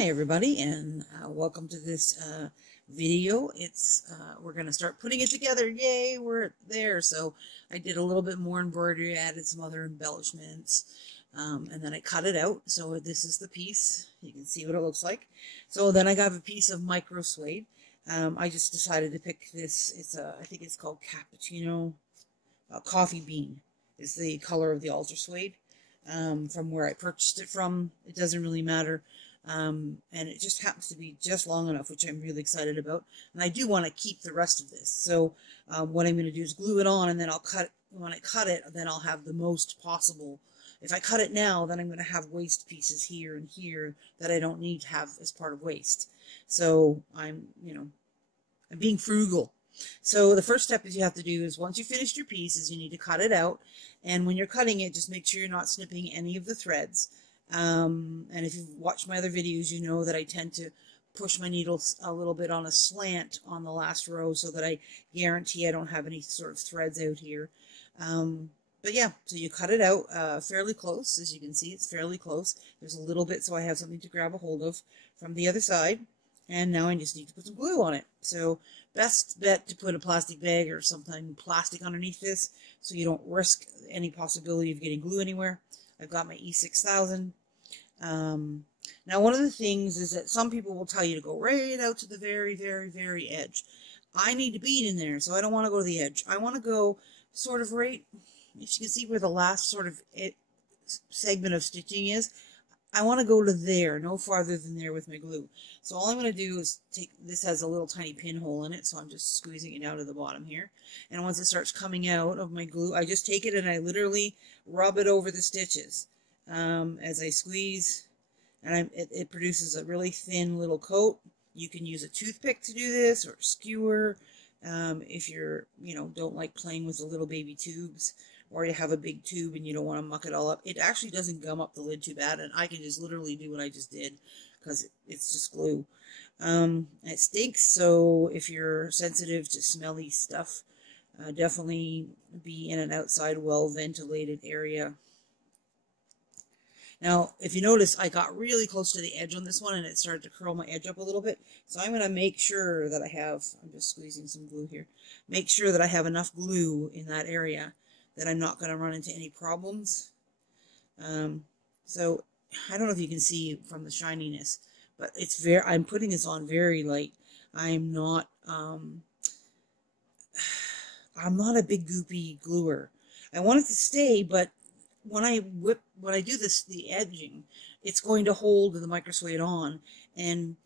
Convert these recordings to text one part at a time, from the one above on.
Hi everybody, and welcome to this video. We're going to start putting it together. Yay, we're there. So I did a little bit more embroidery, added some other embellishments, and then I cut it out. So this is the piece. You can see what it looks like. So then I got a piece of micro suede. I just decided to pick this. I think it's called Cabochon. Coffee bean is the color of the altar suede. From where I purchased it from, it doesn't really matter. And it just happens to be just long enough, which I'm really excited about. And I do want to keep the rest of this. So what I'm going to do is glue it on, and then I'll cut it. When I cut it, then I'll have the most possible. If I cut it now, then I'm going to have waste pieces here and here that I don't need to have as part of waste. So I'm being frugal. So the first step is you have to do is once you finished your pieces, you need to cut it out. And when you're cutting it, just make sure you're not snipping any of the threads. And if you've watched my other videos, you know that I tend to push my needles a little bit on a slant on the last row so that I guarantee I don't have any sort of threads out here. But yeah, so you cut it out fairly close. As you can see, it's fairly close. There's a little bit so I have something to grab a hold of from the other side. And now I just need to put some glue on it. So best bet to put a plastic bag or something plastic underneath this so you don't risk any possibility of getting glue anywhere. I've got my E6000. Now one of the things is that some people will tell you to go right out to the very, very, very edge. I need to bead in there, so I don't want to go to the edge. I want to go sort of right, if you can see where the last sort of segment of stitching is, I want to go to there, no farther than there with my glue. So all I'm going to do is take, this has a little tiny pinhole in it, so I'm just squeezing it out of the bottom here. And once it starts coming out of my glue, I just take it and I literally rub it over the stitches as I squeeze. And it produces a really thin little coat. You can use a toothpick to do this, or a skewer, if you're, don't like playing with the little baby tubes, or you have a big tube and you don't want to muck it all up. It actually doesn't gum up the lid too bad, and I can just literally do what I just did because it's just glue. It stinks, so if you're sensitive to smelly stuff, definitely be in an outside, well-ventilated area. Now, if you notice, I got really close to the edge on this one, and it started to curl my edge up a little bit. So I'm going to make sure that I have, I'm just squeezing some glue here, make sure that I have enough glue in that area that I'm not going to run into any problems. So I don't know if you can see from the shininess, but it's I'm putting this on very light. I'm not a big goopy gluer. I want it to stay, but when I do this, the edging, it's going to hold the micro suede on, and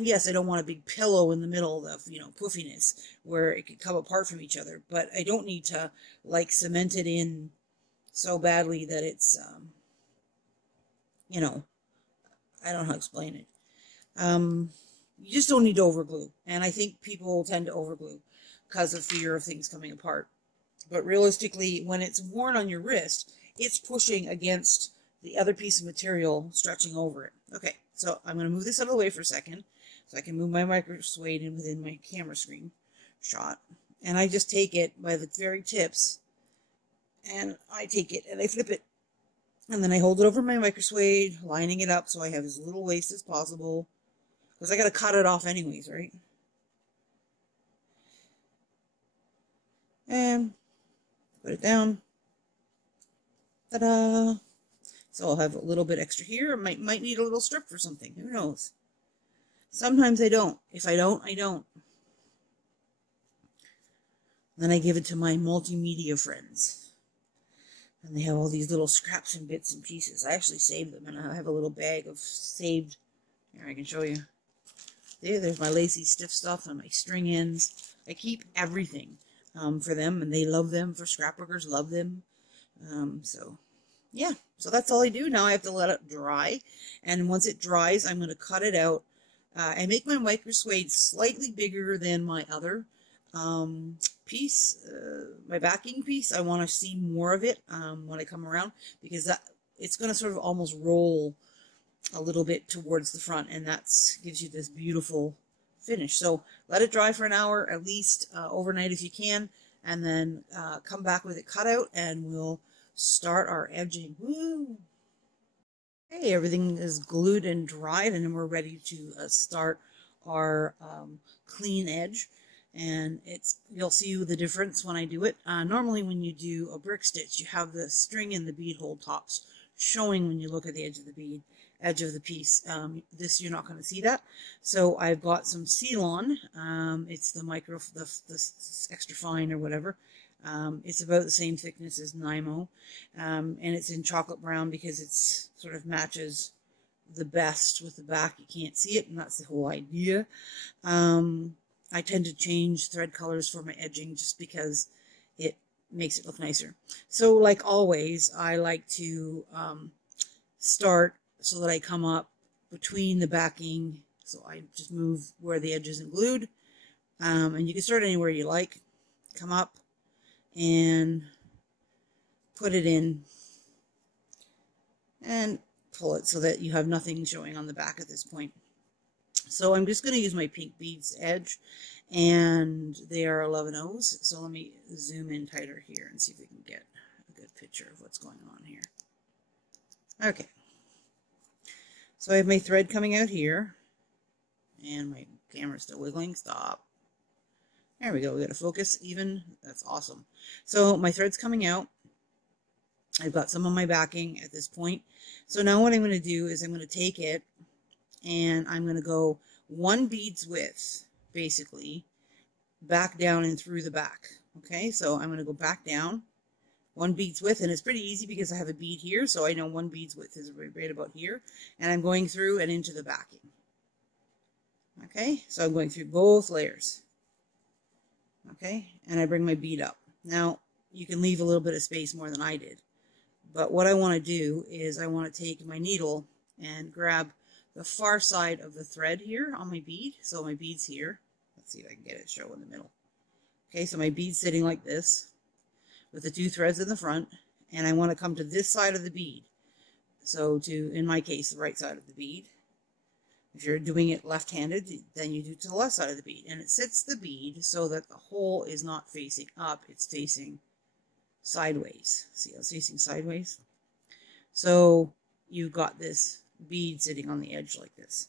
yes, I don't want a big pillow in the middle of, puffiness where it could come apart from each other, but I don't need to, like, cement it in so badly that it's, I don't know how to explain it. You just don't need to overglue, and I think people tend to overglue because of fear of things coming apart. But realistically, when it's worn on your wrist, it's pushing against the other piece of material, stretching over it. Okay, so I'm going to move this out of the way for a second so I can move my micro suede in within my camera screen shot. And I just take it by the very tips, and I take it and I flip it. And then I hold it over my micro suede, lining it up so I have as little waste as possible, because I got to cut it off anyways, right? And put it down. Ta-da! So I'll have a little bit extra here. I might need a little strip for something. Who knows? Sometimes I don't. If I don't, I don't. Then I give it to my multimedia friends. And they have all these little scraps and bits and pieces. I actually save them, and I have a little bag of saved. Here, I can show you. There's my Lacy stiff stuff and my string ends. I keep everything for them, and they love them. For scrapbookers, love them. So yeah, so that's all I do. Now I have to let it dry, and once it dries, I'm going to cut it out. I make my micro suede slightly bigger than my other piece, my backing piece. I want to see more of it when I come around, because it's going to sort of almost roll a little bit towards the front, and that gives you this beautiful finish. So let it dry for an hour, at least overnight if you can, and then come back with it cut out, and we'll start our edging. Woo! Okay, everything is glued and dried, and we're ready to start our clean edge. And you'll see the difference when I do it. Normally when you do a brick stitch, you have the string and the bead hole tops showing when you look at the edge of the bead, edge of the piece. This, you're not going to see that. So I've got some Celon. It's the extra fine or whatever. It's about the same thickness as Nimo, and it's in chocolate brown because it's sort of matches the best with the back. You can't see it, and that's the whole idea. I tend to change thread colors for my edging just because it makes it look nicer. So like always, I like to start so that I come up between the backing. So I just move where the edge isn't glued, and you can start anywhere you like. Come up and put it in and pull it so that you have nothing showing on the back at this point. So I'm just going to use my pink beads edge, and they are 11/0s. So let me zoom in tighter here and see if we can get a good picture of what's going on here. Okay. So I have my thread coming out here, and my camera's still wiggling. Stop. There we go. We got to focus even. That's awesome. So my thread's coming out. I've got some on my backing at this point. So now what I'm going to do is I'm going to take it and I'm going to go 1 bead's width, basically, back down and through the back. Okay, so I'm going to go back down 1 bead's width, and it's pretty easy because I have a bead here, so I know 1 bead's width is right about here, and I'm going through and into the backing. Okay, so I'm going through both layers. Okay, and I bring my bead up. Now, you can leave a little bit of space more than I did, but what I want to do is I want to take my needle and grab the far side of the thread here on my bead. So my bead's here. Let's see if I can get it to show in the middle. Okay, so my bead's sitting like this with the 2 threads in the front, and I want to come to this side of the bead. So in my case, the right side of the bead. If you're doing it left-handed, then you do to the left side of the bead. And it sits the bead so that the hole is not facing up, it's facing sideways. See how it's facing sideways? So you've got this bead sitting on the edge like this.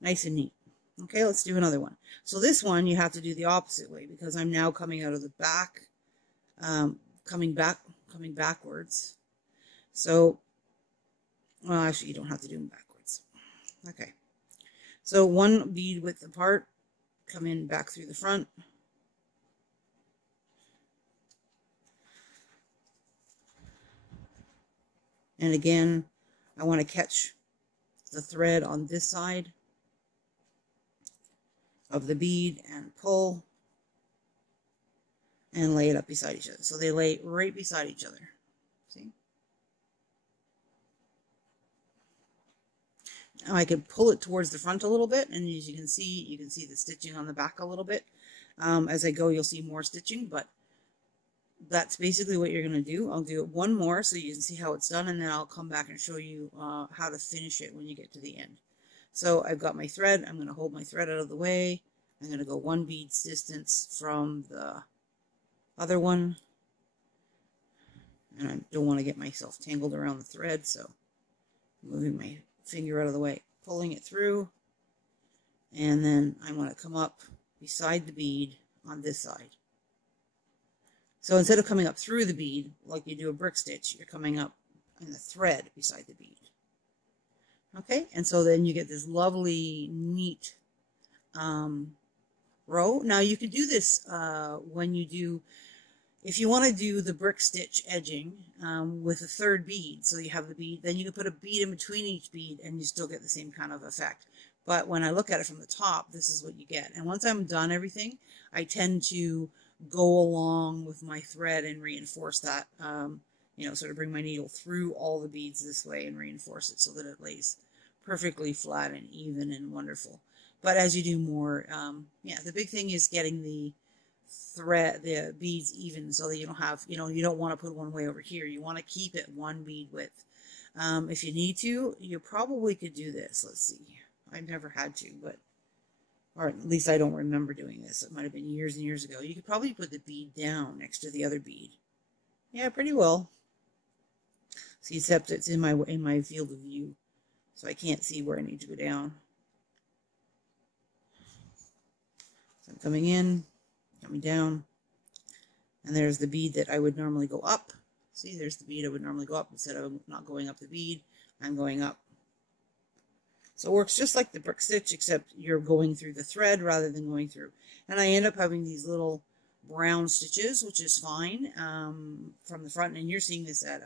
Nice and neat. Okay, let's do another one. So this one you have to do the opposite way because I'm now coming out of the back, coming backwards. So, well, actually you don't have to do them backwards. Okay. So 1 bead width apart, come in back through the front. And again, I want to catch the thread on this side of the bead and pull and lay it up beside each other. So they lay right beside each other. See? Now I can pull it towards the front a little bit, and as you can see the stitching on the back a little bit. As I go, you'll see more stitching, but that's basically what you're going to do. I'll do it one more so you can see how it's done, and then I'll come back and show you how to finish it when you get to the end. So I've got my thread. I'm going to hold my thread out of the way. I'm going to go 1 bead's distance from the other one. And I don't want to get myself tangled around the thread, so I'm moving my finger out of the way, pulling it through, and then I'm going to come up beside the bead on this side. So instead of coming up through the bead like you do a brick stitch, you're coming up in the thread beside the bead. Okay, and so then you get this lovely, neat row. Now you can do this when you do, if you want to do the brick stitch edging with a 3rd bead, so you have the bead, then you can put a bead in between each bead and you still get the same kind of effect. But when I look at it from the top, this is what you get. And once I'm done everything, I tend to go along with my thread and reinforce that, you know, sort of bring my needle through all the beads this way and reinforce it so that it lays perfectly flat and even and wonderful. But as you do more, yeah, the big thing is getting the beads even so that you don't have, you know, you don't want to put one way over here. You want to keep it 1 bead width. If you need to, you probably could do this. Let's see. I've never had to, but, or at least I don't remember doing this. It might have been years and years ago. You could probably put the bead down next to the other bead. Yeah, pretty well. See, except it's in my field of view. so I can't see where I need to go down. So I'm coming in, coming down, and there's the bead that I would normally go up. See, there's the bead I would normally go up. Instead of not going up the bead, I'm going up. So it works just like the brick stitch, except you're going through the thread rather than going through. And I end up having these little brown stitches, which is fine, from the front. And you're seeing this at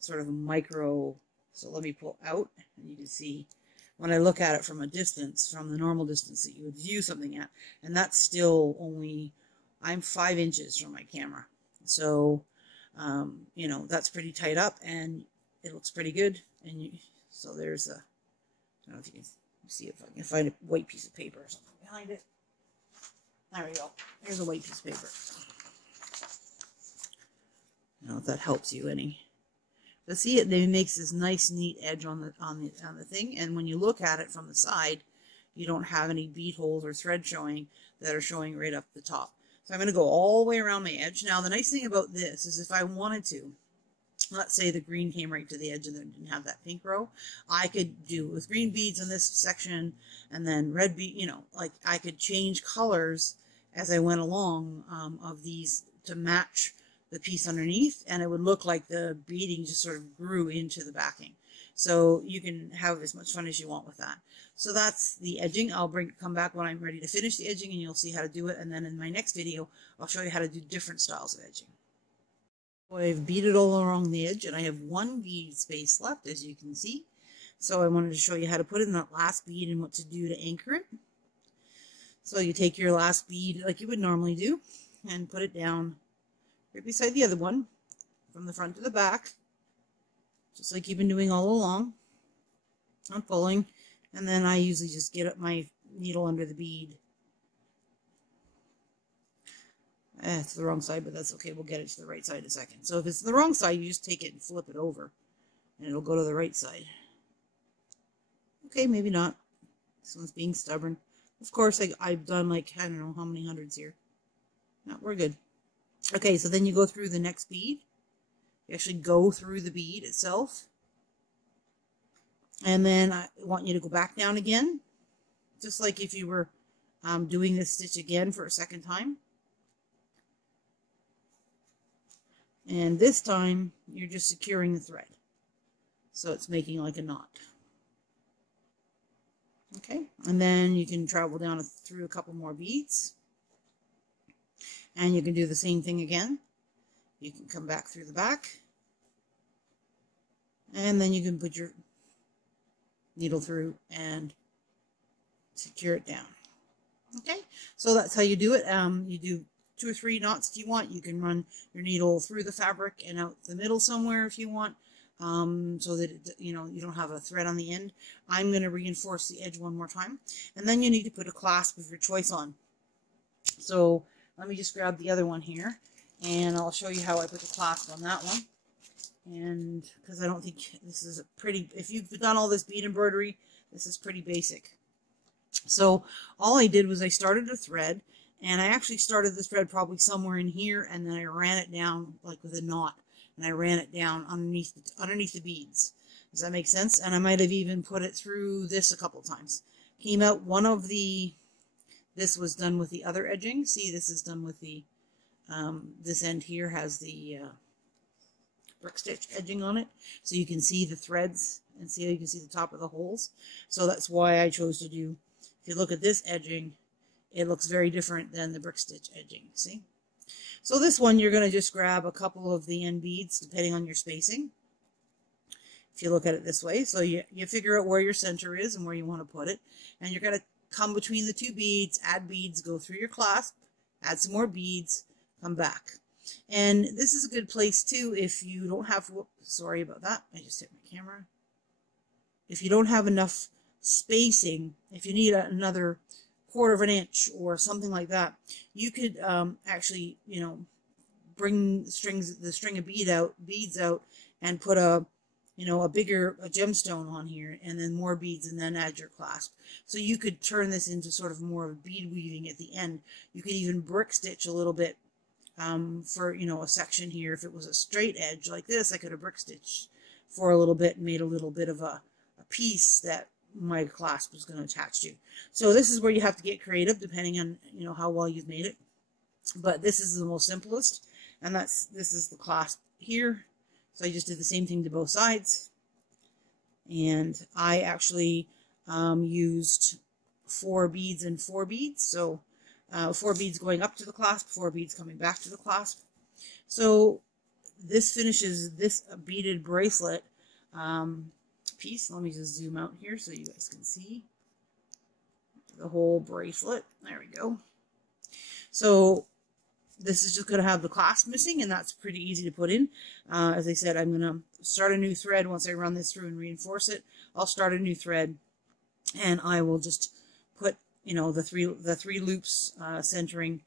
sort of a micro. So let me pull out, and you can see when I look at it from a distance, from the normal distance that you would view something at. And that's still only, I'm 5 inches from my camera. So, you know, that's pretty tight up, and it looks pretty good. And so there's a, I don't know if you can see if I can find a white piece of paper or something behind it. There we go. Here's a white piece of paper. I don't know if that helps you any. But see, it makes this nice, neat edge on the thing. And when you look at it from the side, you don't have any bead holes or thread showing that are showing right up the top. So I'm going to go all the way around my edge. Now, the nice thing about this is if I wanted to, let's say the green came right to the edge and then didn't have that pink row, I could do with green beads in this section and then red bead, you know, like I could change colors as I went along of these to match the piece underneath, and it would look like the beading just sort of grew into the backing. So you can have as much fun as you want with that. So that's the edging. I'll come back when I'm ready to finish the edging, and you'll see how to do it. And then in my next video, I'll show you how to do different styles of edging. I've beaded all along the edge, and I have 1 bead space left, as you can see. So I wanted to show you how to put in that last bead and what to do to anchor it. So you take your last bead like you would normally do and put it down right beside the other one from the front to the back, just like you've been doing all along. I'm pulling, and then I usually just get up my needle under the bead. It's the wrong side, but that's okay. We'll get it to the right side in a second. So if it's the wrong side, you just take it and flip it over, and it'll go to the right side. Okay, maybe not. This one's being stubborn. Of course, I've done like, I don't know how many hundreds here. No, we're good. Okay, so then you go through the next bead. You actually go through the bead itself. And then I want you to go back down again, just like if you were doing this stitch again for a second time. And this time, you're just securing the thread. So it's making like a knot. Okay, and then you can travel down through a couple more beads. And you can do the same thing again. You can come back through the back. And then you can put your needle through and secure it down. Okay, so that's how you do it. You do 2 or 3 knots if you want. You can run your needle through the fabric and out the middle somewhere if you want, so that you don't have a thread on the end. I'm going to reinforce the edge one more time, and then you need to put a clasp of your choice on. So let me just grab the other one here, and I'll show you how I put the clasp on that one. And because I don't think this is a pretty, if you've done all this bead embroidery, this is pretty basic. So all I did was I started a thread, and I actually started the thread probably somewhere in here, and then I ran it down like with a knot, and I ran it down underneath the beads. Does that make sense? And I might have even put it through this a couple times. Came out one of the, this was done with the other edging. See, this is done with the, this end here has the brick stitch edging on it, so you can see the threads and see how you can see the top of the holes. So that's why I chose to do, if you look at this edging, it looks very different than the brick stitch edging, see? So this one, you're going to just grab a couple of the end beads, depending on your spacing, if you look at it this way. So you figure out where your center is and where you want to put it, and you're going to come between the 2 beads, add beads, go through your clasp, add some more beads, come back. And this is a good place too if you don't have, whoops, sorry about that, I just hit my camera. If you don't have enough spacing, if you need another 1/4 of an inch or something like that, you could actually, bring the string of beads out and put a bigger gemstone on here, and then more beads, and then add your clasp. So you could turn this into sort of more of bead weaving at the end. You could even brick stitch a little bit for, a section here. If it was a straight edge like this, I could have brick stitched for a little bit and made a little bit of a piece that my clasp is going to attach to. So this is where you have to get creative depending on, you know, how well you've made it. But this is the most simplest, and this is the clasp here. So I just did the same thing to both sides, and I actually used 4 beads and 4 beads. So 4 beads going up to the clasp, 4 beads coming back to the clasp. So this finishes this beaded bracelet piece. Let me just zoom out here so you guys can see the whole bracelet. There we go. So this is just going to have the clasp missing, and that's pretty easy to put in. As I said, I'm going to start a new thread once I run this through and reinforce it. I'll start a new thread, and I will just put, you know, the three loops centering,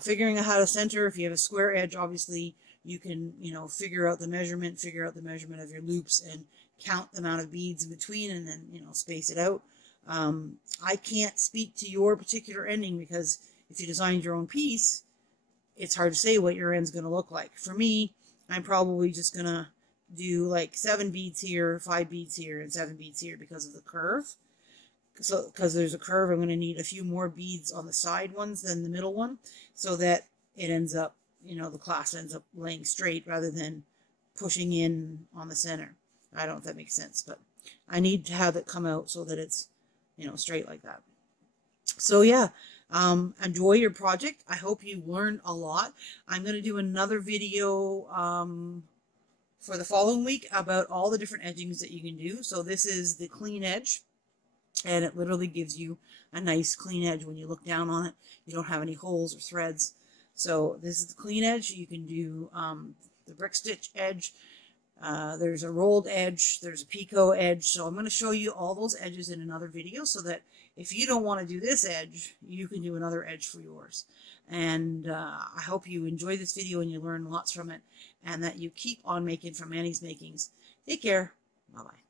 figuring out how to center. If you have a square edge, obviously you can, you know, figure out the measurement of your loops and count the amount of beads in between, and then, you know, space it out. I can't speak to your particular ending, because if you designed your own piece, it's hard to say what your end's going to look like. For me, I'm probably just going to do like 7 beads here, 5 beads here, and 7 beads here because of the curve. So, because there's a curve, I'm going to need a few more beads on the side ones than the middle one, so that it ends up, you know, the clasp ends up laying straight rather than pushing in on the center. I don't know if that makes sense, but I need to have it come out so that it's, you know, straight like that. So yeah, enjoy your project. I hope you learned a lot. I'm going to do another video for the following week about all the different edgings that you can do. So this is the clean edge, and it literally gives you a nice clean edge. When you look down on it, you don't have any holes or threads. So this is the clean edge. You can do the brick stitch edge. There's a rolled edge, there's a picot edge. So I'm going to show you all those edges in another video, so that if you don't want to do this edge, you can do another edge for yours. And I hope you enjoy this video and you learn lots from it, and that you keep on making from Annie's Makings. Take care. Bye-bye.